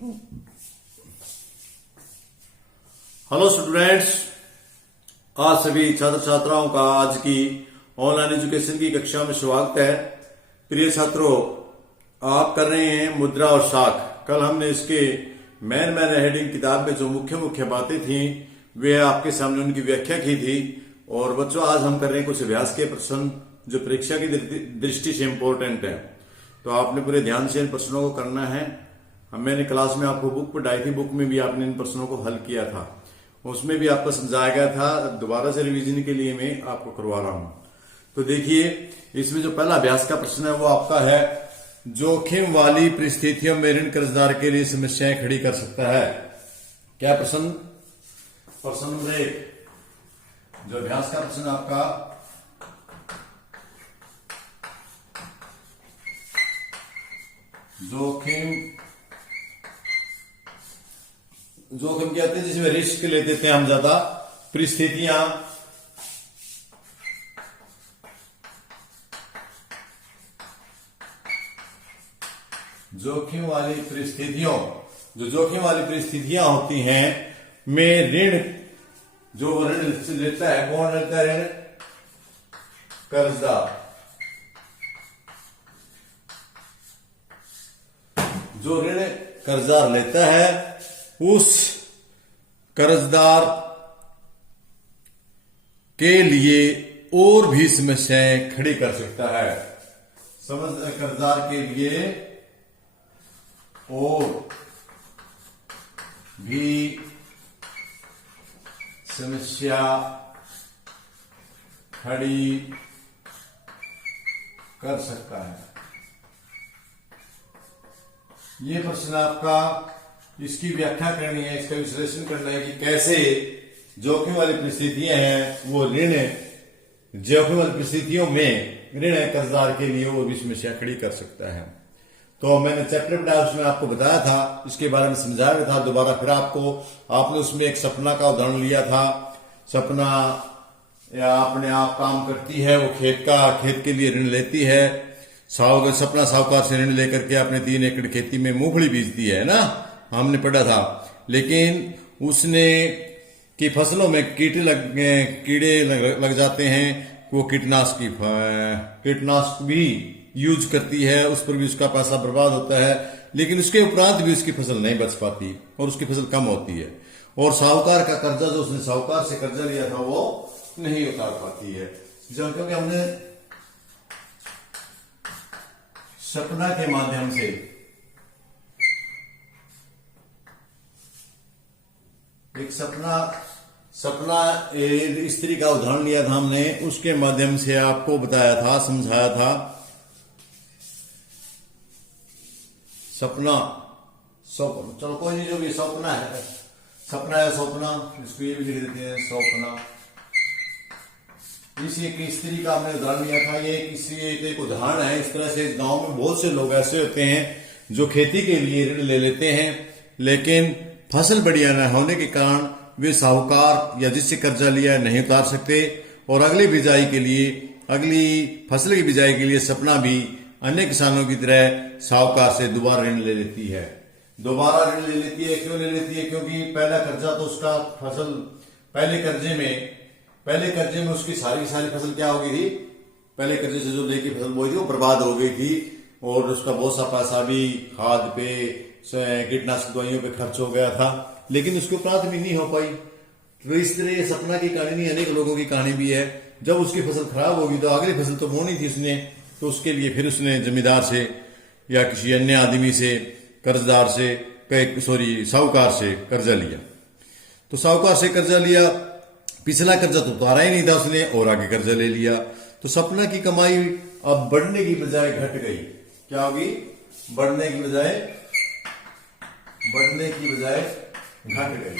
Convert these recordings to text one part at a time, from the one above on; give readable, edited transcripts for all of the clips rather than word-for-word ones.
Hello students, आज सभी छात्र छात्राओं का आज की ऑनलाइन एजुकेशन की कक्षा में स्वागत है। प्रिय छात्रों, आप कर रहे हैं मुद्रा और साख। कल हमने इसके मैन हेडिंग किताब में जो मुख्य मुख्य बातें थी वे आपके सामने उनकी व्याख्या की थी। और बच्चों, आज हम कर रहे हैं कुछ अभ्यास के प्रश्न जो परीक्षा की दृष्टि से इम्पोर्टेंट है, तो आपने पूरे ध्यान से इन प्रश्नों को करना है। मैंने क्लास में आपको बुक पढ़ाई थी, बुक में भी आपने इन प्रश्नों को हल किया था, उसमें भी आपको समझाया गया था। दोबारा से रिवीजन के लिए मैं आपको करवा रहा हूं। तो देखिए, इसमें जो पहला अभ्यास का प्रश्न है वो आपका है, जोखिम वाली परिस्थितियों में ऋण कर्जदार के लिए समस्याएं खड़ी कर सकता है। क्या प्रश्न नंबर 1 जो अभ्यास का प्रश्न आपका, जोखिम कहते हैं जिसमें रिस्क ले देते हैं हम ज्यादा, परिस्थितियां जोखिम वाली परिस्थितियां होती हैं में ऋण लेता है, कौन लेता है ऋण? कर्जदार। जो ऋण कर्जदार लेता है उस कर्जदार के लिए और भी समस्याएं खड़ी कर सकता है। कर्जदार के लिए और भी समस्या खड़ी कर सकता है। ये प्रश्न आपका, इसकी व्याख्या करनी है, इसका विश्लेषण करना है कि कैसे जोखिम वाली परिस्थितियां हैं वो जोखिम वाली परिस्थितियों में ऋण कर्जदार के लिए वो भी समस्या खड़ी कर सकता है। तो मैंने चैप्टर पढ़ाया, उसमें आपको बताया था, इसके बारे में समझाया गया था। दोबारा फिर आपने उसमें एक सपना का उदाहरण लिया था। सपना या अपने आप काम करती है, वो खेत के लिए ऋण लेती है। सपना साहूकार से ऋण लेकर के अपने 3 एकड़ खेती में मूंगफली बीजती है ना, हमने पढ़ा था। लेकिन उसने की फसलों में कीड़े लग जाते हैं, वो कीटनाशक भी यूज करती है, उस पर भी उसका पैसा बर्बाद होता है। लेकिन उसके उपरांत भी उसकी फसल नहीं बच पाती और उसकी फसल कम होती है। और साहूकार का कर्जा, जो उसने साहूकार से कर्जा लिया था, वो नहीं उतार पाती है। क्योंकि हमने सपना के माध्यम से एक सपना स्त्री का उदाहरण लिया था हमने, उसके माध्यम से आपको बताया था, समझाया था। चलो कोई नहीं, जो भी सपना है इसको ये भी लिख देते हैं, सपना। इसी एक स्त्री का हमने उदाहरण लिया था। ये एक उदाहरण है। इस तरह से गांव में बहुत से लोग ऐसे होते हैं जो खेती के लिए ऋण ले लेते हैं, लेकिन फसल बढ़िया न होने के कारण वे साहूकार या जिससे कर्जा लिया नहीं उतार सकते। और अगली फसल की बिजाई के लिए सपना भी अन्य किसानों की तरह साहूकार से दोबारा ऋण ले लेती है। क्यों ले लेती है? क्योंकि पहला कर्जा तो उसका पहले कर्जे में उसकी सारी फसल क्या हो गई थी? पहले कर्जे से जो लेके फसल बोई थी वो बर्बाद हो गई थी, और उसका बहुत सा पैसा भी खाद पे, कीटनाशक दवाइयों पे खर्च हो गया था, लेकिन उसके उपरांत भी नहीं हो पाई। तो इस तरह सपना की कहानी नहीं, अनेक लोगों की कहानी भी है। जब उसकी फसल खराब होगी तो अगली फसल तो बोनी थी उसने, तो उसके लिए फिर उसने जमींदार से या किसी अन्य आदमी से, साहूकार से कर्जा लिया। तो साहूकार से कर्जा लिया, पिछला कर्जा तो उतारा ही नहीं था उसने, और आगे कर्जा ले लिया। तो सपना की कमाई अब बढ़ने की बजाय घट गई। क्या होगी? बढ़ने की बजाय घट गई।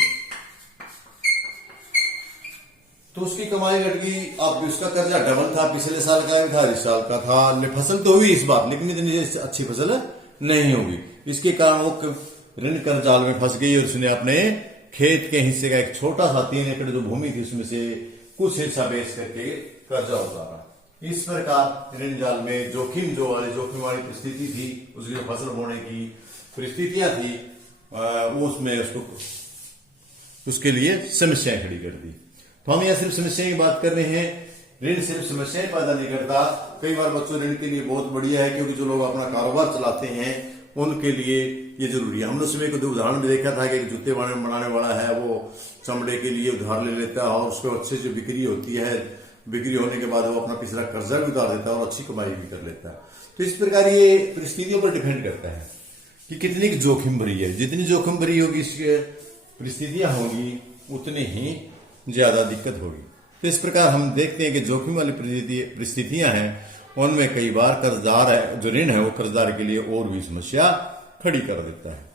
तो उसकी कमाई घट गई। अब उसका कर्जा डबल था, पिछले साल का भी था, इस साल का था। फसल तो हुई इस बार, लेकिन इतनी अच्छी फसल नहीं होगी। इसके कारण वो ऋण कर्ज जाल में फंस गई और उसने अपने खेत के हिस्से का एक छोटा सा 3 एकड़ जो भूमि थी उसमें से कुछ हिस्सा बेच करके कर्जा उतारा। इस प्रकार ऋण जाल में जोखिम वाली परिस्थिति थी, उसकी जो फसल बोने की परिस्थितियां थी उसमें उसके लिए समस्याएं खड़ी कर दी। तो हम यहाँ सिर्फ समस्या की बात कर रहे हैं। ऋण सिर्फ समस्याएं पैदा नहीं करता, कई बार बच्चों ऋण के लिए बहुत बढ़िया है, क्योंकि जो लोग अपना कारोबार चलाते हैं उनके लिए ये जरूरी है। हमने उसमें एक उदाहरण भी देखा था कि एक जूते बनाने वाला है, वो चमड़े के लिए उधार ले लेता है और उस पर अच्छे से बिक्री होती है, बिक्री होने के बाद वो अपना पिछला कर्जा भी उतार देता है और अच्छी कमाई भी कर लेता है। तो इस प्रकार ये परिस्थितियों पर डिपेंड करता है कि कितनी जोखिम भरी है। जितनी जोखिम भरी होगी परिस्थितियां होगी उतनी ही ज्यादा दिक्कत होगी। तो इस प्रकार हम देखते हैं कि जोखिम वाली परिस्थितियां हैं, उनमें कई बार कर्जदार है, जो ऋण है वो कर्जदार के लिए और भी समस्या खड़ी कर देता है।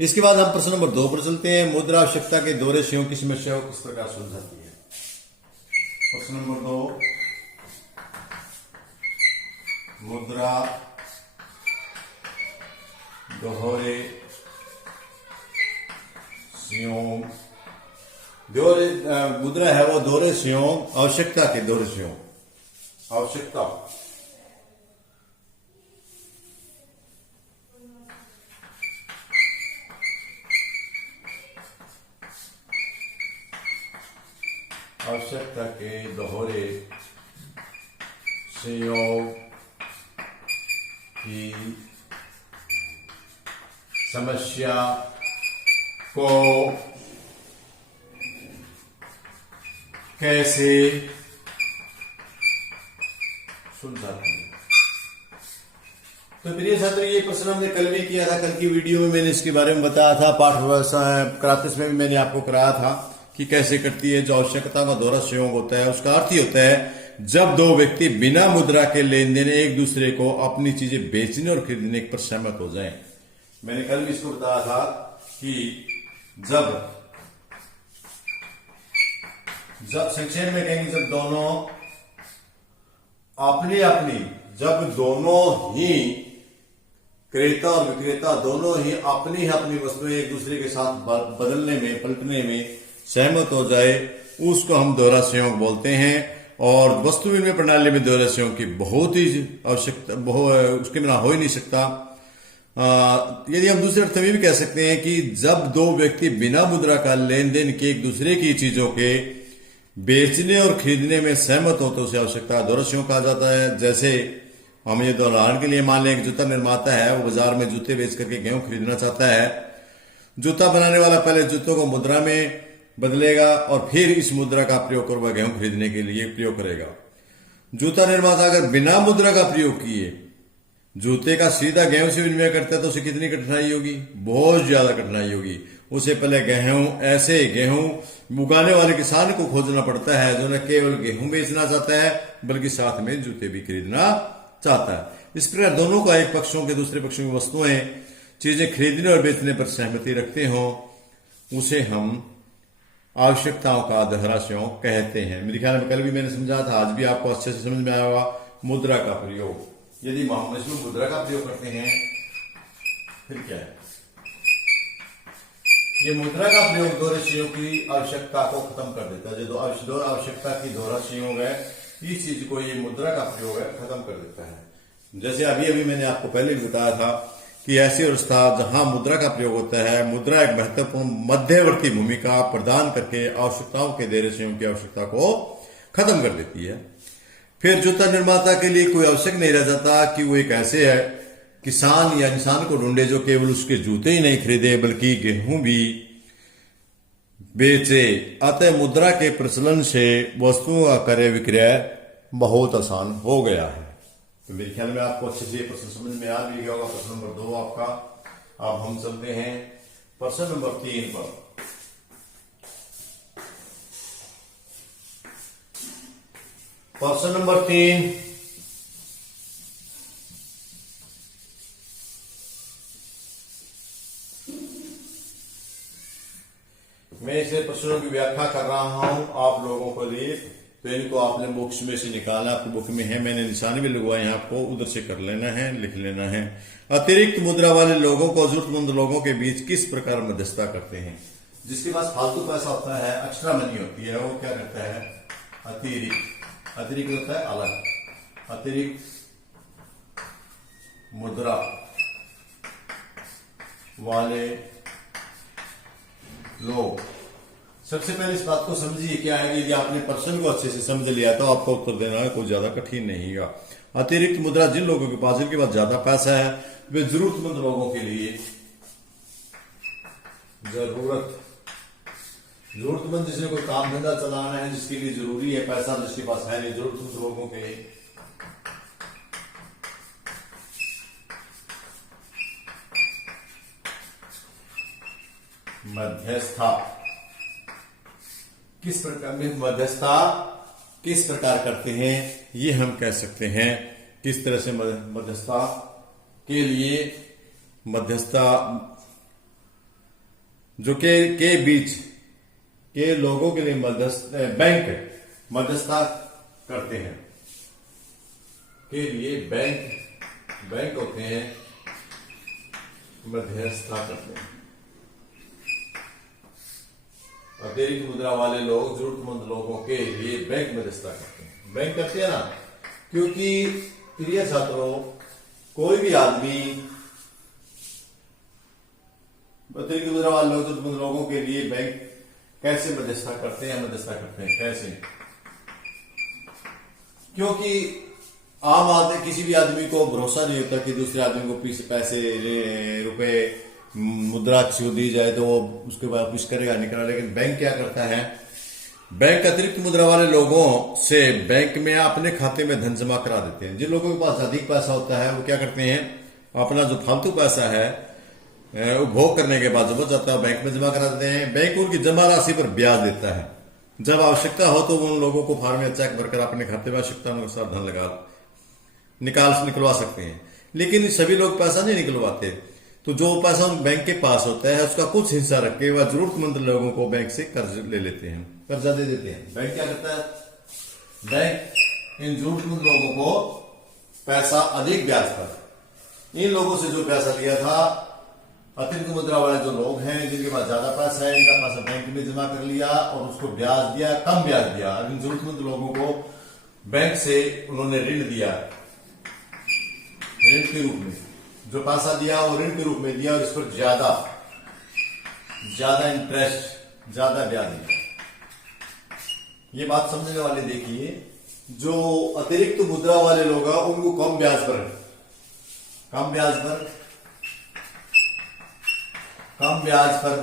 इसके बाद हम प्रश्न नंबर 2 पर चलते हैं। मुद्रा आवश्यकता के दो रेशियों की समस्या को किस प्रकार सुलझाती है। प्रश्न नंबर 2, मुद्रा दोहरे संयोग, मुद्रा है वो दोहरे संयोग आवश्यकता के दोहरे संयोग, आवश्यकता आवश्यकता के दोहरे संयोग की समस्या को कैसे सुलझाती है। तो प्रिय छात्र, ये प्रश्न हमने कल भी किया था। कल की वीडियो में मैंने इसके बारे में बताया था, पाठ व्यवस्था कराते समय भी मैंने आपको कराया था कि कैसे करती है। जो आवश्यकता का दोहरा संयोग होता है उसका अर्थ ही होता है जब दो व्यक्ति बिना मुद्रा के लेन देन एक दूसरे को अपनी चीजें बेचने और खरीदने पर सहमत हो जाएं। मैंने कल भी इसको बताया था कि जब संक्षेप में कहेंगे, जब दोनों जब दोनों ही क्रेता और विक्रेता दोनों ही अपनी वस्तुएं एक दूसरे के साथ बदलने में, पलटने में सहमत हो जाए, उसको हम दोहरा संयोग बोलते हैं। और वस्तु विनिमय प्रणाली में दोहरा संयोग की बहुत ही आवश्यकता, उसके बिना हो ही नहीं सकता। यदि हम दूसरे अर्थ में भी कह सकते हैं कि जब दो व्यक्ति बिना मुद्रा का लेन देन के एक दूसरे की चीजों के बेचने और खरीदने में सहमत हो तो उसे आवश्यकता दोहरा संयोग कहा जाता है। जैसे हम ये उदाहरण के लिए मान लें, एक जूता निर्माता है, वो बाजार में जूते बेच करके गेहूं खरीदना चाहता है। जूता बनाने वाला पहले जूतों को मुद्रा में बदलेगा और फिर इस मुद्रा का प्रयोग कर वह गेहूं खरीदने के लिए प्रयोग करेगा। जूता निर्माता अगर बिना मुद्रा का प्रयोग किए जूते का सीधा गेहूं से विनिमय करता है तो उसे कितनी कठिनाई होगी, बहुत ज्यादा कठिनाई होगी। उसे पहले गेहूं उगाने वाले किसान को खोजना पड़ता है, जो न केवल गेहूं बेचना चाहता है बल्कि साथ में जूते भी खरीदना चाहता है। इस प्रकार दोनों का एक पक्षों के दूसरे पक्षों की वस्तुएं चीजें खरीदने और बेचने पर सहमति रखते हो, उसे हम आवश्यकताओं का दोहरा संयोग कहते हैं। मेरे ख्याल में कल भी मैंने समझा था, आज भी आपको अच्छे से समझ में आया होगा। मुद्रा का प्रयोग, यदि हम इसमें मुद्रा का प्रयोग करते हैं फिर क्या है, ये मुद्रा का प्रयोग दोहरे संयोग की आवश्यकता को खत्म कर देता है। जो आवश्यकता की दोहरा संयोग है, इस चीज को ये मुद्रा का प्रयोग है खत्म कर देता है। जैसे अभी मैंने आपको पहले भी बताया था कि ऐसी अवस्था जहां मुद्रा का प्रयोग होता है, मुद्रा एक महत्वपूर्ण मध्यवर्ती भूमिका प्रदान करके आवश्यकताओं के दोहरे संयोग की आवश्यकता को खत्म कर देती है। फिर जूता निर्माता के लिए कोई आवश्यक नहीं रह जाता कि वो एक ऐसे है किसान या इंसान को ढूंढे जो केवल उसके जूते ही नहीं खरीदे बल्कि गेहूं भी बेचे। अतः मुद्रा के प्रचलन से वस्तुओं का क्रय विक्रय बहुत आसान हो गया है। तो मेरे ख्याल में आपको अच्छे से प्रश्न समझ में आ भी गया होगा। प्रश्न नंबर 2 आपका। अब हम चलते हैं प्रश्न नंबर 3 पर। प्रश्न नंबर 3, मैं इसे प्रश्नों की व्याख्या कर रहा हूं आप लोगों के लिए, तो इनको आपने बुक्स में से निकाला, आपकी बुक में है, मैंने निशान भी लगवाए हैं, आपको उधर से कर लेना है, लिख लेना है। अतिरिक्त मुद्रा वाले लोगों को जरूरतमंद लोगों के बीच किस प्रकार मध्यस्थता करते हैं। जिसके पास फालतू पैसा होता है, एक्स्ट्रा मनी होती है, वो क्या करता है, अतिरिक्त होता है अलग, अतिरिक्त मुद्रा वाले लोग। सबसे पहले इस बात को समझिए क्या है कि यदि आपने प्रश्न को अच्छे से समझ लिया तो आपको उत्तर देना कोई ज्यादा कठिन नहीं होगा। अतिरिक्त मुद्रा जिन लोगों के पास, जिनके पास ज्यादा पैसा है, वे जरूरतमंद लोगों के लिए, जरूरतमंद जिसने कोई काम धंधा चलाना है, जिसके लिए जरूरी है पैसा, जिसके पास है नहीं, जरूरतमंद लोगों के लिए मध्यस्थता किस प्रकार में मध्यस्थता किस प्रकार करते हैं, ये हम कह सकते हैं। किस तरह से मध्यस्थता के लिए, मध्यस्थता जो के बीच के लोगों के लिए बैंक मध्यस्थता करते हैं, के लिए बैंक होते हैं, मध्यस्थता करते हैं। अतिरिक्त मुद्रा वाले लोग जरूरतमंद लोगों के लिए बैंक मध्यस्थता करते हैं। बैंक करते हैं ना, क्योंकि प्रिय छात्रों, कोई भी आदमी अतिरिक्त मुद्रा वाले लोग जरूरतमंद लोगों के लिए बैंक कैसे मध्यस्थता करते हैं कैसे? क्योंकि आम आदमी, किसी भी आदमी को भरोसा नहीं होता कि दूसरे आदमी को पैसे रुपए मुद्रा अच्छी दी जाए तो वो उसके बाद वापिस करेगा निकला। लेकिन बैंक क्या करता है, बैंक अतिरिक्त मुद्रा वाले लोगों से बैंक में अपने खाते में धन जमा करा देते हैं। जिन लोगों के पास अधिक पैसा होता है वो क्या करते हैं, अपना जो फालतू पैसा है उपभोग करने के बाद जो बच जाता है बैंक में जमा करा देते हैं। बैंक उनकी जमा राशि पर ब्याज देता है। जब आवश्यकता हो तो वो उन लोगों को फॉर्म या चेक भरकर अपने खाते में आवश्यकता अनुसार धन निकलवा सकते हैं। लेकिन सभी लोग पैसा नहीं निकलवाते, तो जो पैसा बैंक के पास होता है उसका कुछ हिस्सा रख के वह जरूरतमंद लोगों को बैंक से कर्ज ले लेते हैं, कर्जा दे देते हैं। बैंक क्या करता है, बैंक इन जरूरतमंद लोगों को पैसा अधिक ब्याज पर, इन लोगों से जो पैसा लिया था, अतिरिक्त मुद्रा वाले जो लोग हैं जिनके पास ज्यादा पैसा है, इनका पैसा बैंक में जमा कर लिया और उसको ब्याज दिया, कम ब्याज दिया। इन जरूरतमंद लोगों को बैंक से उन्होंने ऋण दिया, ऋण के रूप में जो पैसा दिया वो ऋण के रूप में दिया और इस पर ज्यादा इंटरेस्ट, ज्यादा ब्याज दिया। ये बात समझने वाले देखिए, जो अतिरिक्त मुद्रा वाले लोग हैं उनको कम ब्याज पर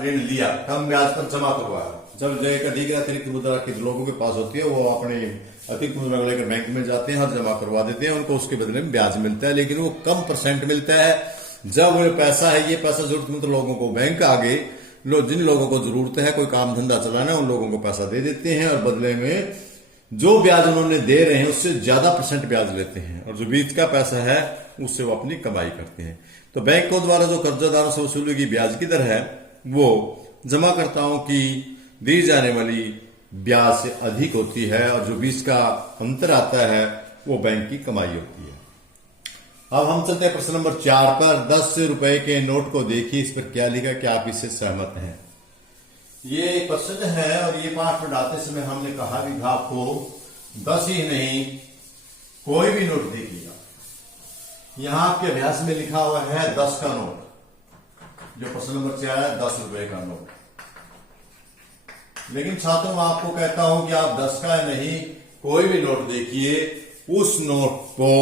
ऋण लिया, कम ब्याज पर जमा करवाया। जब एक अधिक अतिरिक्त मुद्रा के लोगों के पास होती है वो अपने अतिरिक्त मुद्रा को लेकर बैंक में जाते हैं और जमा करवा देते हैं, उनको उसके बदले में ब्याज मिलता है, लेकिन वो कम परसेंट मिलता है। जब वो पैसा है, ये पैसा जरूरतमंद लोगों को बैंक आगे जिन लोगों को जरूरत है, कोई काम धंधा चलाना है, उन लोगों को पैसा दे देते हैं और बदले में जो ब्याज उन्होंने दे रहे हैं उससे ज्यादा परसेंट ब्याज लेते हैं और जो बीच का पैसा है उससे वो अपनी कमाई करते हैं। तो बैंकों द्वारा जो कर्जदारों से वसूली की ब्याज की दर है वो जमाकर्ताओं की दी जाने वाली ब्याज से अधिक होती है और जो बीच का अंतर आता है वो बैंक की कमाई होती है। अब हम चलते हैं प्रश्न नंबर 4 पर। 10 रुपए के नोट को देखिए, इस पर क्या लिखा, क्या आप इससे सहमत हैं? ये प्रश्न है और ये पाठ पढ़ाते समय हमने कहा भी था आपको 10 ही नहीं कोई भी नोट देखिएगा। यहां आपके अभ्यास में लिखा हुआ है 10 का नोट, जो प्रश्न नंबर 4 है 10 रुपए का नोट। लेकिन छात्रों मैं आपको कहता हूं कि आप 10 का नहीं कोई भी नोट देखिए, उस नोट को,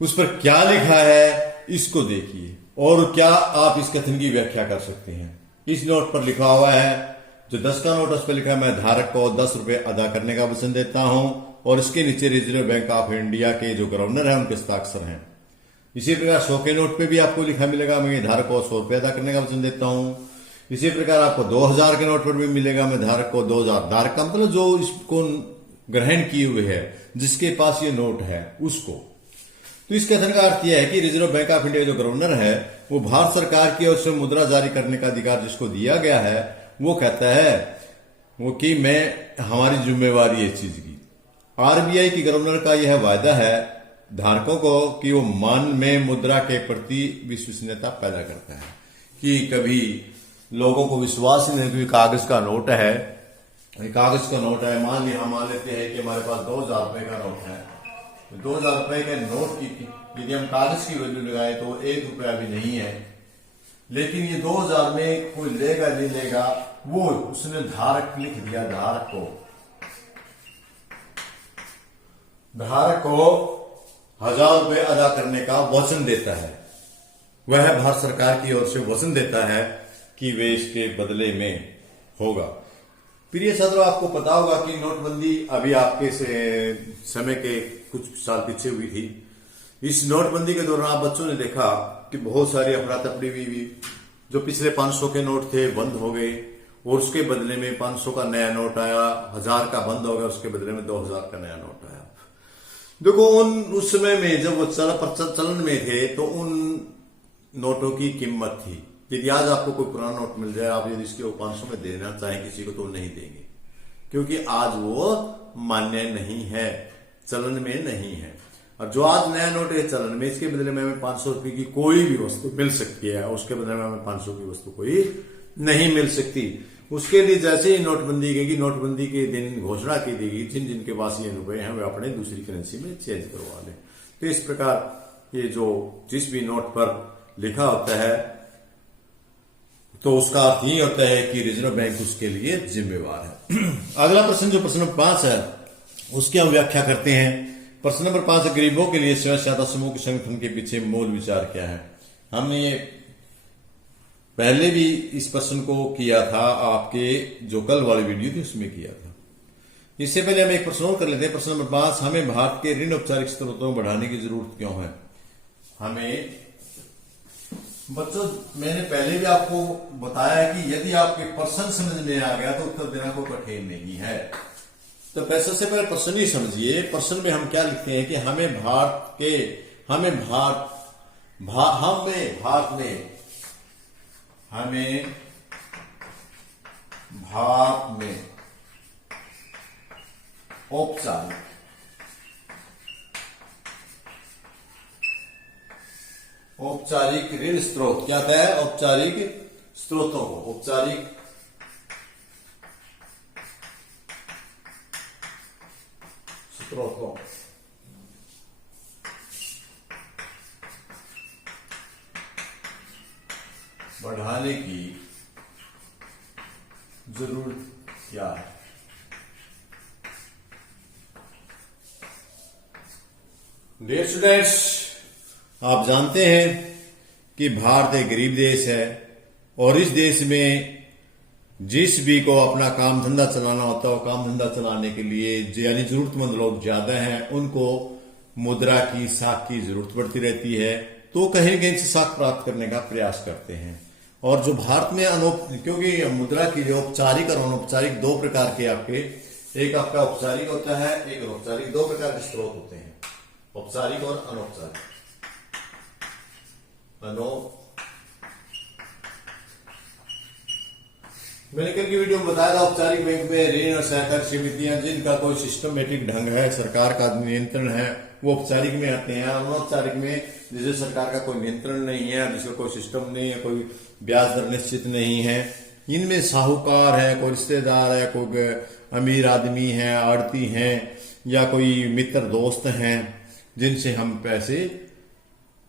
उस पर क्या लिखा है इसको देखिए और क्या आप इस कथन की व्याख्या कर सकते हैं। इस नोट पर लिखा हुआ है, जो 10 का नोट उस पर लिखा है, मैं धारक को 10 रुपए अदा करने का वचन देता हूं, और इसके नीचे रिजर्व बैंक ऑफ इंडिया के जो गवर्नर है उनके हस्ताक्षर हैं। इसी प्रकार 100 के नोट पे भी आपको लिखा मिलेगा, मैं धारक को 100 रुपए अदा करने का वचन देता हूं। इसी प्रकार आपको 2000 के नोट पर भी मिलेगा, मैं धारक को 2000, धारक का मतलब जो इसको ग्रहण किए हुए है, जिसके पास ये नोट है उसको। तो इस कथन का अर्थ यह है कि रिजर्व बैंक ऑफ इंडिया जो गवर्नर है वो भारत सरकार की ओर से मुद्रा जारी करने का अधिकार जिसको दिया गया है वो कहता है वो कि हमारी जिम्मेवारी है इस चीज की। आरबीआई की गवर्नर का यह वायदा है धारकों को कि वो मान में मुद्रा के प्रति विश्वसनीयता पैदा करता है, कि कभी लोगों को विश्वास नहीं कि कागज का नोट है, कागज का नोट है। मान लेते हैं कि हमारे पास 2000 रुपए का नोट है, 2000 रुपए के नोट की यदि हम कागज की वैल्यू लगाए तो 1 रुपया भी नहीं है, लेकिन ये 2000 में कोई लेगा नहीं लेगा, वो उसने धारक लिख दिया, धारक को 1000 रुपए अदा करने का वचन देता है। वह भारत सरकार की ओर से वचन देता है कि वे इसके बदले में होगा। प्रिय छात्रों, आपको पता होगा कि नोटबंदी अभी आपके समय के कुछ साल पीछे हुई थी। इस नोटबंदी के दौरान आप बच्चों ने देखा कि बहुत सारी अफरा तफरी हुई। जो पिछले 500 के नोट थे बंद हो गए और उसके बदले में 500 का नया नोट आया, 1000 का बंद हो गया, उसके बदले में 2000 का नया नोट आया। देखो, उस समय में जब वो चलन में थे तो उन नोटों की कीमत थी। यदि आज आपको कोई पुराना नोट मिल जाए, आप यदि इसके 500 में देना चाहें किसी को तो नहीं देंगे, क्योंकि आज वो मान्य नहीं है, चलन में नहीं है। और जो आज नया नोट है चलन में, इसके बदले में हमें 500 रुपए की कोई भी वस्तु मिल सकती है, उसके बदले में हमें 500 की वस्तु कोई नहीं मिल सकती। उसके लिए जैसे ही नोटबंदी की, नोटबंदी के दिन घोषणा की गई, जिन जिनके पास ये रुपए हैं वे अपने दूसरी करेंसी में चेंज करवा लें। तो इस प्रकार ये जो जिस भी नोट पर लिखा होता है तो उसका अर्थ यही होता है कि रिजर्व बैंक उसके लिए जिम्मेवार है। अगला प्रश्न, जो प्रश्न नंबर 5 है, उसकी हम व्याख्या करते हैं। प्रश्न नंबर 5, गरीबों के लिए स्वयं सहायता समूह के संगठन के पीछे मूल विचार क्या है। हमने ये पहले भी इस प्रश्न को किया था, आपके जो कल वाली वीडियो थी उसमें किया था। इससे पहले हम एक प्रश्न और कर लेते हैं। प्रश्न नंबर 5, हमें भारत के ऋण औपचारिक स्रोतों को बढ़ाने की जरूरत क्यों है। हमें बच्चों, मैंने पहले भी आपको बताया कि यदि आपके प्रश्न समझ में आ गया तो उत्तर देना कोई कठिन नहीं है। तो सबसे पहले प्रश्न ही समझिए। प्रश्न में हम क्या लिखते हैं कि हमें भारत में औपचारिक ऋण स्रोत क्या था है, औपचारिक स्रोतों को, औपचारिक स्रोतों बढ़ाने की जरूरत क्या है। डियर स्टूडेंट्स, आप जानते हैं कि भारत एक गरीब देश है और इस देश में जिस भी को अपना काम धंधा चलाना होता है, काम धंधा चलाने के लिए यानी जरूरतमंद लोग ज्यादा हैं, उनको मुद्रा की साख की जरूरत पड़ती रहती है। तो कहीं कहीं से साख प्राप्त करने का प्रयास करते हैं। और जो भारत में क्योंकि मुद्रा की जो औपचारिक और अनौपचारिक दो प्रकार के एक आपका औपचारिक होता है, एक अनौपचारिक, दो प्रकार के स्रोत होते हैं, औपचारिक और अनौपचारिक। मैंने कल की वीडियो में बताया था, औपचारिक बैंक में ऋण और सहकारी समितियां जिनका कोई सिस्टमेटिक ढंग है, सरकार का नियंत्रण है, वो औपचारिक में आते हैं। अनौपचारिक में जिसे सरकार का कोई नियंत्रण नहीं है, जिसका कोई सिस्टम नहीं है, कोई ब्याज दर निश्चित नहीं है, इनमें साहूकार है, कोई रिश्तेदार है, कोई अमीर आदमी है, आड़ती हैं, या कोई मित्र दोस्त हैं जिनसे हम पैसे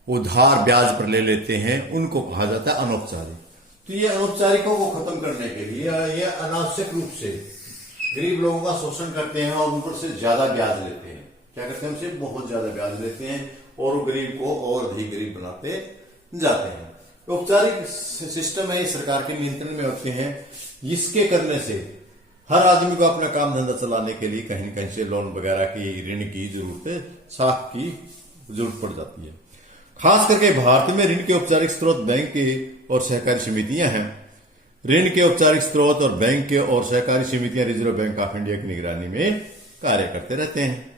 उधार ब्याज पर ले लेते हैं, उनको कहा जाता है अनौपचारिक। तो ये अनौपचारिकों को खत्म करने के लिए ये अनावश्यक रूप से गरीब लोगों का शोषण करते हैं और उन पर से ज्यादा ब्याज लेते हैं। क्या करते हैं, उनसे बहुत ज्यादा ब्याज लेते हैं और गरीब को और अधिक गरीब बनाते जाते हैं। औपचारिक सिस्टम है, सरकार के नियंत्रण में होते हैं। इसके करने से हर आदमी को अपना काम धंधा चलाने के लिए कहीं न कहीं से लोन वगैरह की, ऋण की जरूरत, साख की जरूरत पड़ जाती है। खास करके भारत में ऋण के औपचारिक स्रोत बैंक के और सहकारी समितियां हैं। ऋण के औपचारिक स्रोत और बैंक के और सहकारी समितियां रिजर्व बैंक ऑफ इंडिया की निगरानी में कार्य करते रहते हैं।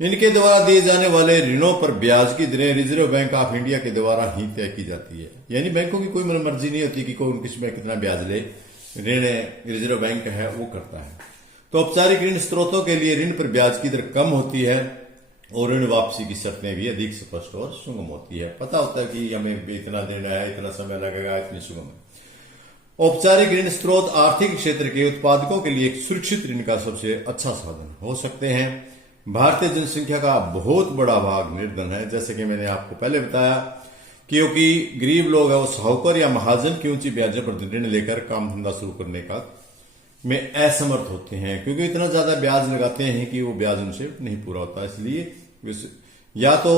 इनके द्वारा दिए जाने वाले ऋणों पर ब्याज की दरें रिजर्व बैंक ऑफ इंडिया के द्वारा ही तय की जाती है। यानी बैंकों की कोई मर्जी नहीं होती कि कौन किसमें कितना ब्याज ले, ऋण रिजर्व बैंक है वो करता है। तो औपचारिक ऋण स्रोतों के लिए ऋण पर ब्याज की दर कम होती है और ऋण वापसी की शर्तें भी अधिक स्पष्ट और सुगम होती है। पता होता है कि हमें इतना देना है, इतना समय लगेगा, इतनी सुगम है। औपचारिक ऋण स्रोत आर्थिक क्षेत्र के उत्पादकों के लिए एक सुरक्षित ऋण का सबसे अच्छा साधन हो सकते हैं। भारतीय जनसंख्या का बहुत बड़ा भाग निर्धन है। जैसे कि मैंने आपको पहले बताया क्योंकि गरीब लोग है वो साहूकार या महाजन की ऊंची ब्याजों पर ऋण लेकर काम धंधा शुरू करने का में असमर्थ होते हैं, क्योंकि इतना ज्यादा ब्याज लगाते हैं कि वो ब्याज उनसे नहीं पूरा होता। इसलिए या तो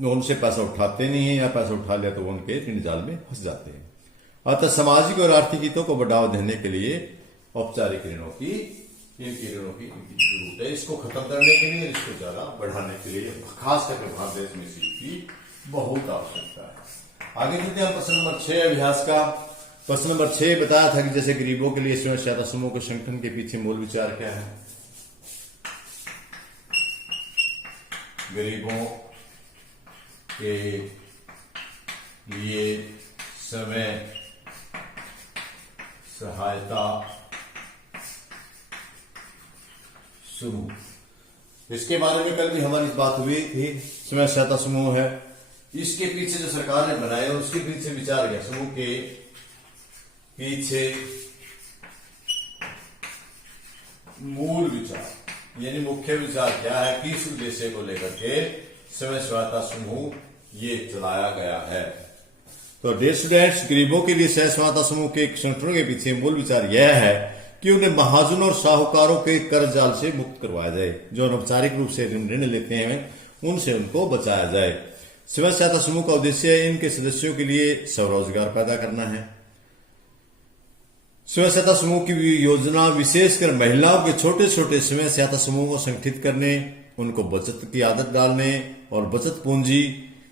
वो उनसे पैसा उठाते नहीं है, या पैसा उठा लिया तो वो उनके ऋण जाल में फंस जाते हैं। अतः सामाजिक और आर्थिक हितों को बढ़ावा देने के लिए औपचारिक ऋणों की जरूरत है। इसको खत्म करने के लिए, इसको ज्यादा बढ़ाने के लिए खास करके भारत देश में इसकी बहुत आवश्यकता है। आगे चलते हैं प्रश्न नंबर 6 अभ्यास का। प्रश्न नंबर 6 बताया था कि जैसे गरीबों के लिए स्वयं सहायता समूह के संगठन के पीछे मूल विचार क्या है। गरीबों के लिए स्वयं सहायता समूह, इसके बारे में कल भी हमारी बात हुई थी। स्वयं सहायता समूह है, इसके पीछे जो सरकार ने बनाया उसके पीछे विचार क्या, समूह के पीछे मूल विचार यानी मुख्य विचार क्या है, किस उद्देश्य को लेकर के स्वयं सहायता समूह ये चलाया गया है। तो डियर स्टूडेंट्स, गरीबों के लिए स्वयं सहायता समूह के संगठनों के पीछे मूल विचार यह है कि उन्हें महाजनों और साहूकारों के कर्ज जाल से मुक्त करवाया जाए। जो अनौपचारिक रूप से ऋण लेते हैं उनसे उनको बचाया जाए। स्वयं सहायता समूह का उद्देश्य इनके सदस्यों के लिए स्वरोजगार पैदा करना है। स्वयं सहायता समूह की योजना विशेषकर महिलाओं के छोटे छोटे स्वयं सहायता समूह को संगठित करने, उनको बचत की आदत डालने और बचत पूंजी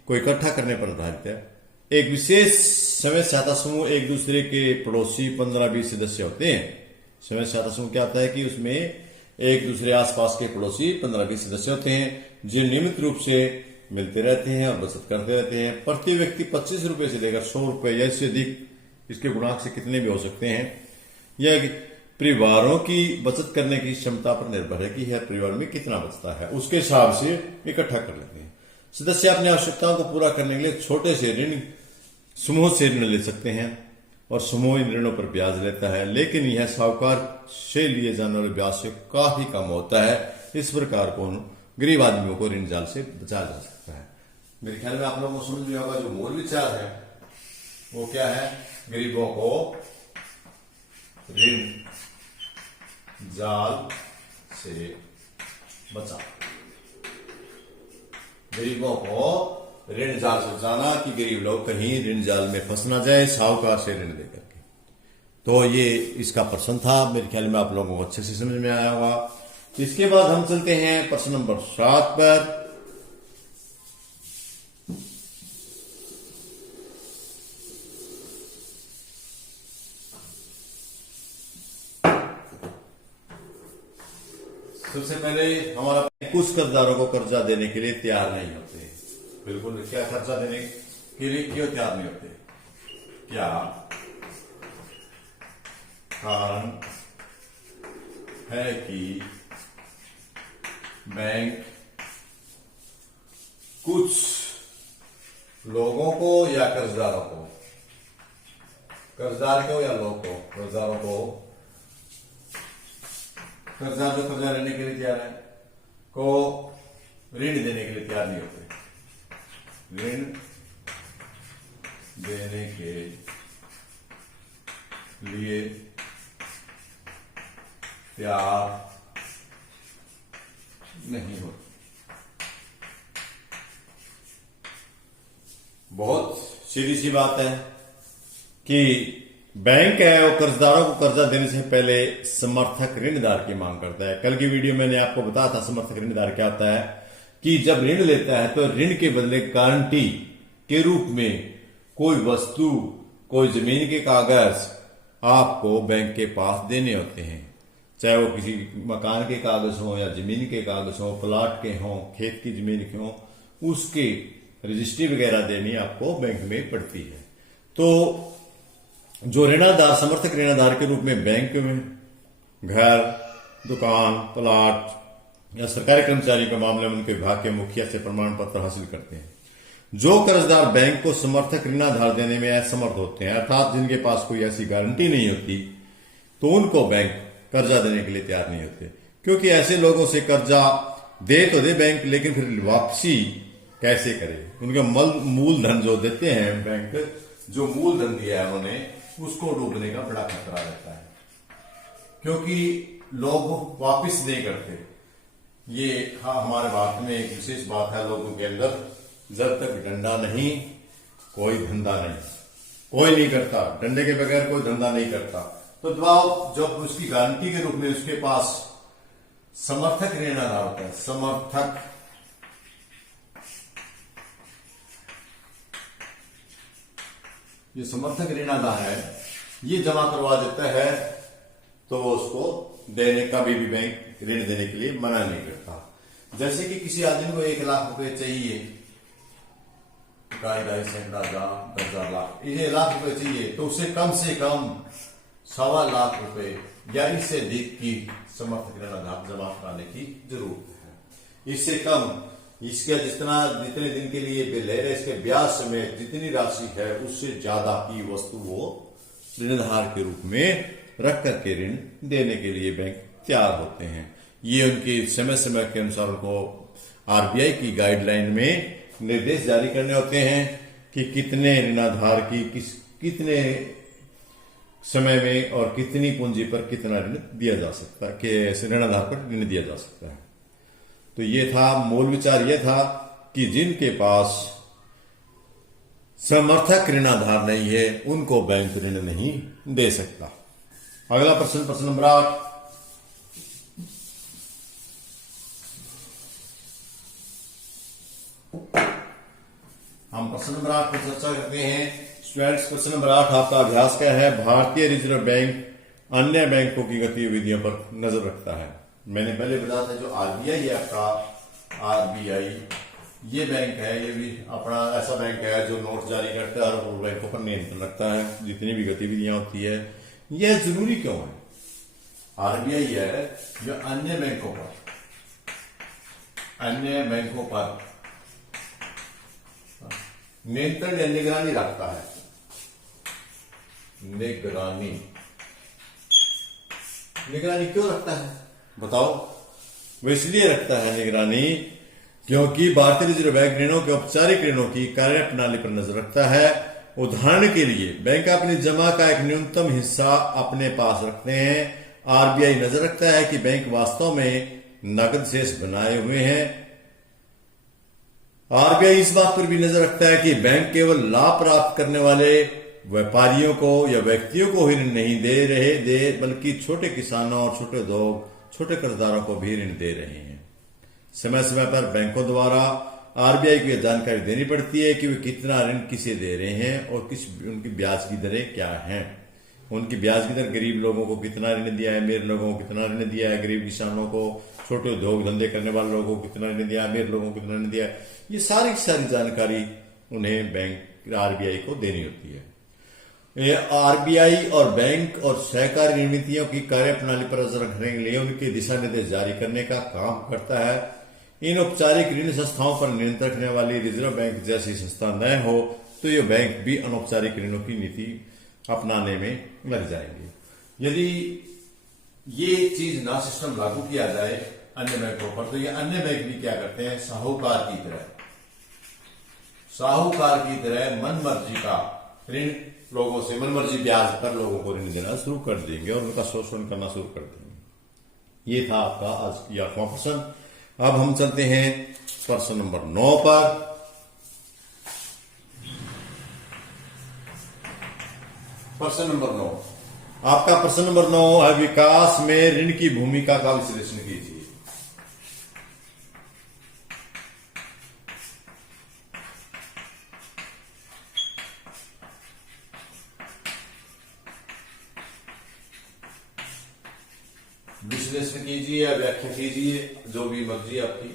को इकट्ठा करने पर आधारित है। एक विशेष स्वयं सहायता समूह एक दूसरे के पड़ोसी 15-20 सदस्य होते हैं। स्वयं सहायता समूह क्या होता है कि उसमें एक दूसरे आसपास के पड़ोसी 15-20 सदस्य होते हैं जो नियमित रूप से मिलते रहते हैं और बचत करते रहते हैं। प्रति व्यक्ति 25 रुपए से लेकर 100 रुपए या इससे अधिक, इसके गुणांक से कितने भी हो सकते हैं। यह परिवारों की बचत करने की क्षमता पर निर्भर है कि हर परिवार में कितना बचता है, उसके हिसाब से इकट्ठा कर लेते हैं। सदस्य अपनी आवश्यकताओं को पूरा करने के लिए छोटे से ऋण समूह से ऋण ले सकते हैं और समूह इन ऋणों पर ब्याज लेता है, लेकिन यह साहूकार से लिए जाने वाले ब्याज से काफी कम होता है। इस प्रकार को गरीब आदमियों को ऋण जाल से बचाया जा सकता है। मेरे ख्याल में आप लोगों को समझ में होगा जो मूल विचार है वो क्या है, गरीबों को ऋण जाल से बचाओ। गरीबों को ऋण जाल से बचाना कि गरीब लोग कहीं ऋण जाल में फंस ना जाए साहूकार से ऋण लेकर के। तो ये इसका प्रश्न था, मेरे ख्याल में आप लोगों को अच्छे से समझ में आया होगा। इसके बाद हम चलते हैं प्रश्न नंबर 7 पर। सबसे पहले हमारा कुछ कर्जदारों को कर्जा देने के लिए तैयार नहीं होते। बिल्कुल, क्या कर्जा देने के लिए क्यों तैयार नहीं होते, क्या कारण है कि बैंक कुछ लोगों को या कर्जदारों को, कर्जदार को या लोग को, कर्जदारों को, कर्जदार जो कर्जा लेने के लिए तैयार है को ऋण देने के लिए तैयार नहीं होते। ऋण देने के लिए तैयार नहीं होते। बहुत सीधी सी बात है कि बैंक है वो कर्जदारों को कर्जा देने से पहले समर्थक ऋणदार की मांग करता है। कल की वीडियो मैंने आपको बताया था समर्थक ऋणदार क्या होता है कि जब ऋण लेता है तो ऋण के बदले गारंटी के रूप में कोई वस्तु, कोई जमीन के कागज आपको बैंक के पास देने होते हैं, चाहे वो किसी मकान के कागज हो या जमीन के कागज हो, प्लाट के हों, खेत की जमीन के हों, उसके रजिस्ट्री वगैरह देनी आपको बैंक में पड़ती है। तो जो ऋणदार, समर्थक ऋणदार के रूप में बैंक में घर, दुकान, प्लाट या सरकारी कर्मचारी के मामले में उनके विभाग के मुखिया से प्रमाण पत्र हासिल करते हैं। जो कर्जदार बैंक को समर्थक ऋणाधार देने में असमर्थ होते हैं, अर्थात जिनके पास कोई ऐसी गारंटी नहीं होती, तो उनको बैंक कर्जा देने के लिए तैयार नहीं होते, क्योंकि ऐसे लोगों से कर्जा दे तो दे बैंक, लेकिन फिर वापसी कैसे करें। उनका मूलधन जो देते हैं बैंक, जो मूलधन दिया है उन्होंने, उसको डूबने का बड़ा खतरा रहता है, क्योंकि लोग वापस नहीं करते। ये हमारे भारत में एक विशेष बात है लोगों के अंदर, जब तक डंडा नहीं कोई धंधा नहीं, कोई नहीं करता, डंडे के बगैर कोई धंधा नहीं करता। तो दबाव जब उसकी गारंटी के रूप में उसके पास समर्थक ऋण आधार होता है, समर्थक ये समर्थक ऋण आधार है, ये जमा करवा देता है, तो उसको देने का भी बैंक ऋण देने के लिए मना नहीं करता। जैसे कि किसी आदमी को 1 लाख रुपए चाहिए, 2.5 सैकड़ा 10,000 लाख, ये 1 लाख रुपए चाहिए, तो उसे कम से कम 1.25 लाख रुपए या इससे अधिक की समर्थक ऋण आधार जमा कराने की जरूरत है। इससे कम, इसके जितने दिन के लिए बिल है, इसके ब्याज समेत जितनी राशि है उससे ज्यादा की वस्तु वो ऋणधार के रूप में रख करके ऋण देने के लिए बैंक तैयार होते हैं। ये उनके समय समय के अनुसार उनको आरबीआई की गाइडलाइन में निर्देश जारी करने होते हैं कि कितने ऋणाधार की कितने समय में और कितनी पूंजी पर कितना ऋण दिया जा सकता है, कि ऋणाधार पर ऋण दिया जा सकता है। तो ये था मूल विचार, ये था कि जिनके पास समर्थक ऋणाधार नहीं है उनको बैंक ऋण नहीं दे सकता। अगला प्रश्न, प्रश्न नंबर 8, हम प्रश्न नंबर 8 पर चर्चा करते हैं। स्टूडेंट्स, प्रश्न नंबर 8 आपका अभ्यास क्या है? भारतीय रिजर्व बैंक अन्य बैंकों की गतिविधियों पर नजर रखता है। मैंने पहले बताया था जो आरबीआई है आपका, आरबीआई ये बैंक है, ये भी अपना ऐसा बैंक है जो नोट जारी करता है और बैंकों पर नियंत्रण रखता है, जितनी भी गतिविधियां होती है। यह जरूरी क्यों है? आरबीआई है जो अन्य बैंकों पर नियंत्रण या निगरानी रखता है। निगरानी क्यों रखता है बताओ? वो इसलिए रखता है निगरानी क्योंकि भारतीय रिजर्व बैंक ऋणों के औपचारिक ऋणों की कार्य प्रणाली पर नजर रखता है। उदाहरण के लिए बैंक अपनी जमा का एक न्यूनतम हिस्सा अपने पास रखते हैं। आरबीआई नजर रखता है कि बैंक वास्तव में नकद शेष बनाए हुए हैं। आरबीआई इस बात पर भी नजर रखता है कि बैंक केवल लाभ प्राप्त करने वाले व्यापारियों को या व्यक्तियों को ही ऋण नहीं दे बल्कि छोटे किसानों और छोटे उद्योग, छोटे कर्जदारों को भी ऋण दे रहे हैं। समय समय पर बैंकों द्वारा आरबीआई को यह जानकारी देनी पड़ती है कि वे कितना ऋण किसे दे रहे हैं और उनकी ब्याज की दरें क्या हैं। उनकी ब्याज की दर गरीब लोगों को कितना ऋण दिया है, अमीर लोगों को कितना ऋण दिया है, गरीब किसानों को, छोटे उद्योग धंधे करने वाले लोगों को कितना ऋण दिया है, अमीर लोगों को कितना ऋण दिया है। ये सारी की सारी जानकारी उन्हें बैंक आरबीआई को देनी होती है। आरबीआई और बैंक और सहकारी नीतियों की कार्य प्रणाली पर नजर रखने के लिए उनके दिशा निर्देश जारी करने का काम करता है। इन औपचारिक ऋण संस्थाओं पर नियंत्रण रखने वाली रिजर्व बैंक जैसी संस्था न हो तो ये बैंक भी अनौपचारिक ऋणों की नीति अपनाने में लग जाएंगे। यदि ये चीज ना सिस्टम लागू किया जाए अन्य बैंकों पर, तो ये अन्य बैंक भी क्या करते हैं, साहूकार की तरह मनमर्जी का ऋण लोगों से, मनमर्जी ब्याज पर लोगों को ऋण देना शुरू कर देंगे और उनका शोषण करना शुरू कर देंगे। ये था आपका आज या प्रश्न। अब हम चलते हैं प्रश्न नंबर 9 पर। प्रश्न नंबर 9, आपका प्रश्न नंबर 9 है विकास में ऋण की भूमिका का विश्लेषण कीजिए। विश्लेषण कीजिए या व्याख्या कीजिए, जो भी मर्जी आपकी।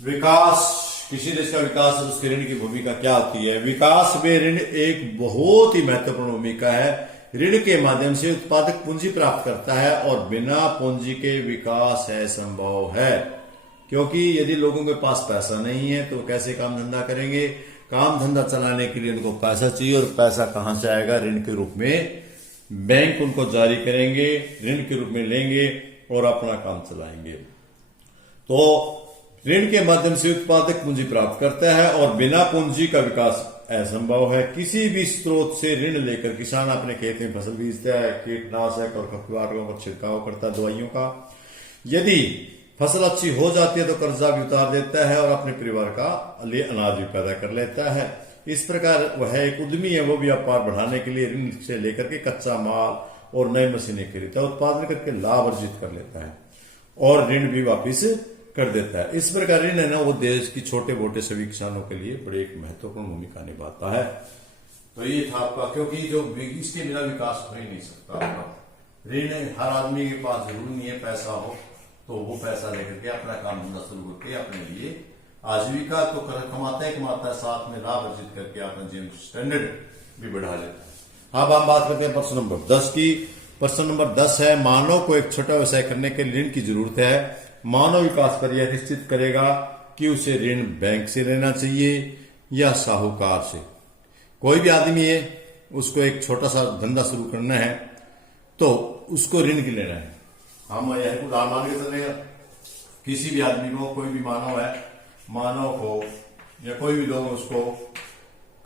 विकास, किसी देश का विकास और उसके ऋण की भूमिका क्या होती है? विकास में ऋण एक बहुत ही महत्वपूर्ण भूमिका है। ऋण के माध्यम से उत्पादक पूंजी प्राप्त करता है और बिना पूंजी के विकास असंभव है, क्योंकि यदि लोगों के पास पैसा नहीं है तो कैसे काम धंधा करेंगे? काम धंधा चलाने के लिए उनको पैसा चाहिए और पैसा कहां से आएगा? ऋण के रूप में बैंक उनको जारी करेंगे, ऋण के रूप में लेंगे, और अपना काम चलाएंगे। तो ऋण के माध्यम से उत्पादक पूंजी प्राप्त करता है और बिना पूंजी का विकास असंभव है। किसी भी स्रोत से ऋण लेकर किसान अपने खेत में फसल बीजता है, कीटनाशक और खरपतवारों पर छिड़काव करता है, दवाइयों का। यदि फसल अच्छी हो जाती है तो कर्जा भी उतार देता है और अपने परिवार का लिए अनाज भी पैदा कर लेता है। इस प्रकार वह एक उद्यमी है, वो व्यापार बढ़ाने के लिए ऋण से लेकर के कच्चा माल और नई मशीनें खरीदता है, उत्पादन करके लाभ अर्जित कर लेता है और ऋण भी वापिस कर देता है। इस प्रकार ऋण है ना, वो देश की छोटे मोटे सभी किसानों के लिए बड़ी एक महत्वपूर्ण भूमिका निभाता है। तो ये था आपका, क्योंकि जो इसके बिना विकास हो ही नहीं सकता आपका। ऋण हर आदमी के पास जरूर नहीं है, पैसा हो तो वो पैसा लेकर के अपना काम धंधा शुरू करके अपने लिए आजीविका तो कमाता है, साथ में लाभ अर्जित करके अपना जीवन स्टैंडर्ड भी बढ़ा लेता है। अब हम बात करते हैं प्रश्न नंबर 10 की। प्रश्न नंबर 10 है, मानव को एक छोटा व्यवसाय करने के लिए ऋण की जरूरत है। मानव विकास पर यह निश्चित करेगा कि उसे ऋण बैंक से लेना चाहिए या साहूकार से। कोई भी आदमी है, उसको एक छोटा सा धंधा शुरू करना है तो उसको ऋण की लेना है। हम यह उदाहरण मान के चलेगा, किसी भी आदमी को, कोई भी मानव है, मानव को या कोई भी लोग उसको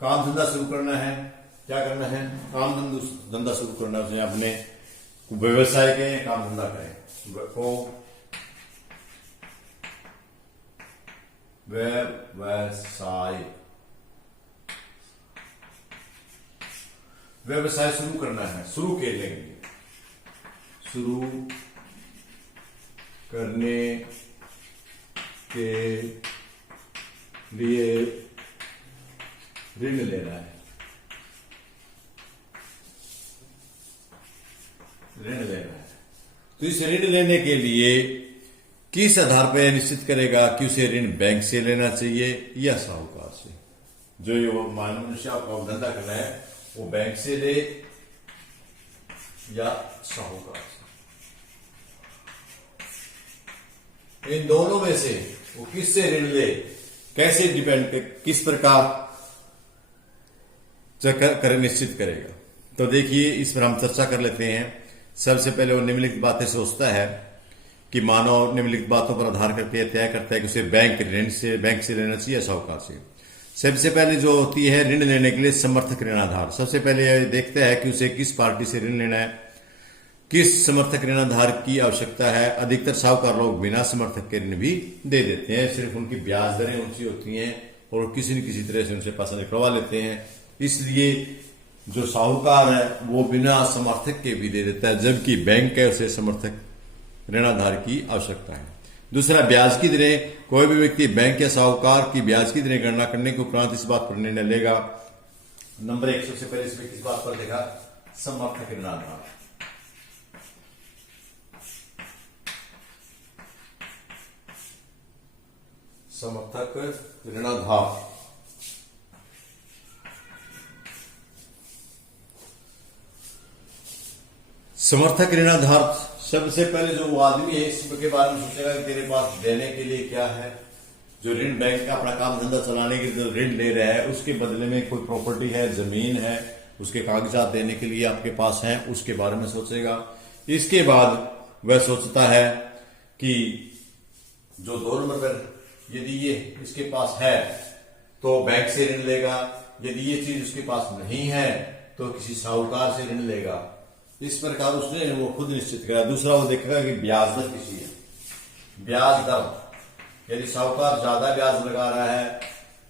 काम धंधा शुरू करना है। क्या करना है? काम धंधा शुरू करना है, उसे अपने व्यवसाय के काम धंधा करें को व्यवसाय शुरू करना है। शुरू करने के लिए ऋण लेना है। तो इस ऋण लेने के लिए किस आधार पर निश्चित करेगा कि उसे ऋण बैंक से लेना चाहिए या साहूकार से? जो ये मनुष्य आपको धंधा करना है वो बैंक से ले या साहूकार से। इन दोनों में से वो किससे ऋण ले, कैसे डिपेंड, किस प्रकार कर निश्चित करेगा। तो देखिए, इस पर हम चर्चा कर लेते हैं। सबसे पहले वो निम्नलिखित बातें सोचता है कि मानव निम्नलिखित बातों पर आधार करके तय करता है कि उसे बैंक से लेना चाहिए या साहूकार से। सबसे पहले जो होती है ऋण लेने के लिए समर्थक ऋणाधार। सबसे पहले देखता है कि उसे किस पार्टी से ऋण लेना है, किस समर्थक ऋणाधार की आवश्यकता है। अधिकतर साहूकार लोग बिना समर्थक के ऋण भी दे देते हैं, सिर्फ उनकी ब्याज दरें ऊंची होती हैं और किसी न किसी तरह से उनसे पैसा निकलवा लेते हैं। इसलिए जो साहूकार है वो बिना समर्थक के भी दे देता है, जबकि बैंक है उसे समर्थक ऋणाधार की आवश्यकता है। दूसरा, ब्याज की दरें। कोई भी व्यक्ति बैंक या साहूकार की ब्याज की दरें गणना करने के उपरांत इस बात पर निर्णय लेगा। नंबर 1 सबसे पहले इसमें किस बात पर देखा? समर्थक ऋणाधार। समर्थक ऋणाधार। समर्थक ऋणाधार सबसे पहले जो वो आदमी है इसके बारे में सोचेगा कि तेरे पास देने के लिए क्या है। जो ऋण बैंक का अपना काम धंधा चलाने के लिए ऋण ले रहा है, उसके बदले में कोई प्रॉपर्टी है, जमीन है, उसके कागजात देने के लिए आपके पास हैं, उसके बारे में सोचेगा। इसके बाद वह सोचता है कि जो 2 नंबर पर यदि ये इसके पास है तो बैंक से ऋण लेगा, यदि ये चीज उसके पास नहीं है तो किसी साहूकार से ऋण लेगा। इस प्रकार उसने वो खुद निश्चित करा। दूसरा, वो देखेगा कि ब्याज दर किसी है। ब्याज दर, यदि साहूकार ज्यादा ब्याज लगा रहा है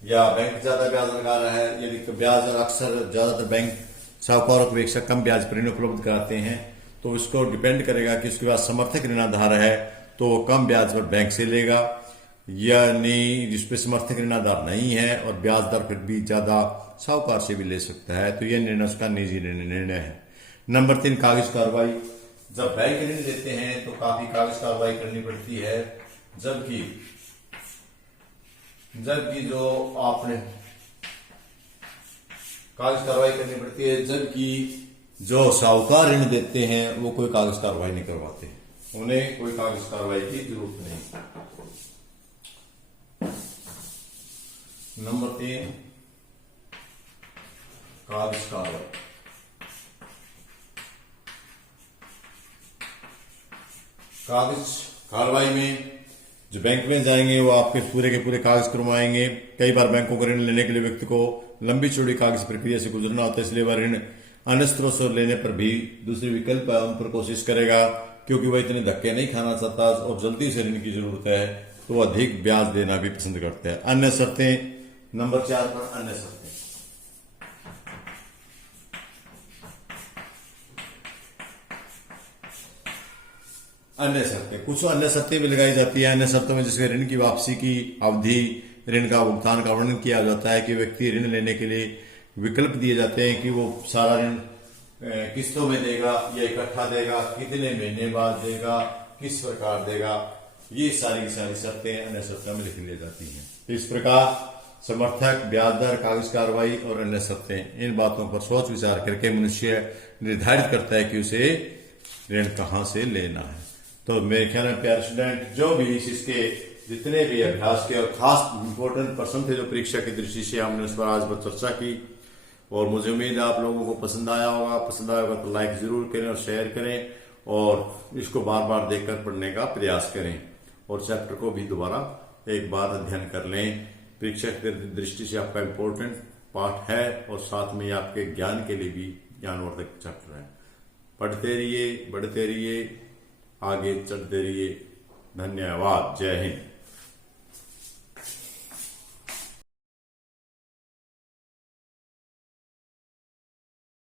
या बैंक ज्यादा ब्याज लगा रहा है, यदि ब्याज दर अक्सर ज्यादातर बैंक साहूकारों को अपेक्षा कम ब्याज पर ऋण उपलब्ध कराते हैं, तो इसको डिपेंड करेगा कि उसके पास समर्थक ऋणाधार है तो वो कम ब्याज पर बैंक से लेगा, यानी जिसपे समर्थक ऋणाधार नहीं है और ब्याज दर फिर भी ज्यादा साहूकार से भी ले सकता है। तो यह निर्णय उसका निजी निर्णय है। नंबर 3, कागज कार्रवाई। जब बैंक ऋण लेते हैं तो काफी कागज कार्रवाई करनी पड़ती है, जबकि जो आपने कागज कार्रवाई करनी पड़ती है, जबकि जो साहूकार ऋण देते हैं वो कोई कागज कार्रवाई नहीं करवाते, उन्हें कोई कागज कार्रवाई की जरूरत नहीं। नंबर 3, कागज कार्रवाई। कागज कार्रवाई में जो बैंक में जाएंगे वो आपके पूरे के पूरे कागज करवाएंगे। कई बार बैंकों को ऋण लेने के लिए व्यक्ति को लंबी चौड़ी कागज प्रक्रिया से गुजरना होता है, इसलिए वह ऋण अन्य स्रोत से लेने पर भी दूसरे विकल्प उन पर कोशिश करेगा, क्योंकि वह इतने धक्के नहीं खाना चाहता और जल्दी से ऋण की जरूरत है, तो वह अधिक ब्याज देना भी पसंद करते हैं। अन्य शर्तें, नंबर 4 पर अन्य शर्तें। अन्य शर्तें, कुछ अन्य शर्तें भी लगाई जाती है। अन्य शर्तों में जैसे ऋण की वापसी की अवधि, ऋण का भुगतान का वर्णन किया जाता है कि व्यक्ति ऋण लेने के लिए विकल्प दिए जाते हैं कि वो सारा ऋण किस्तों में देगा या इकट्ठा देगा, कितने महीने बाद देगा, किस प्रकार देगा। ये सारी की सारी शर्तें अन्य शर्तों में लिख ली जाती हैं। तो इस प्रकार समर्थक, ब्याज दर, कागज कार्रवाई और अन्य शर्तें, इन बातों पर सोच विचार करके मनुष्य निर्धारित करता है कि उसे ऋण कहां से लेना है। तो मेरे ख्याल में प्यारे स्टूडेंट, जो भी इसके जितने भी अभ्यास के और खास इंपॉर्टेंट प्रश्न थे जो परीक्षा की दृष्टि से हमने उस पर आज पर चर्चा की, और मुझे उम्मीद है आप लोगों को पसंद आया होगा। पसंद आया होगा तो लाइक जरूर करें और शेयर करें, और इसको बार बार देखकर पढ़ने का प्रयास करें, और चैप्टर को भी दोबारा एक बार अध्ययन कर लें। परीक्षा की दृष्टि से आपका इम्पोर्टेंट पाठ है, और साथ में आपके ज्ञान के लिए भी ज्ञानवर्धक चैप्टर है। पढ़ते रहिए, बढ़ते रहिए, आगे चलते रहिए। धन्यवाद। जय हिंद।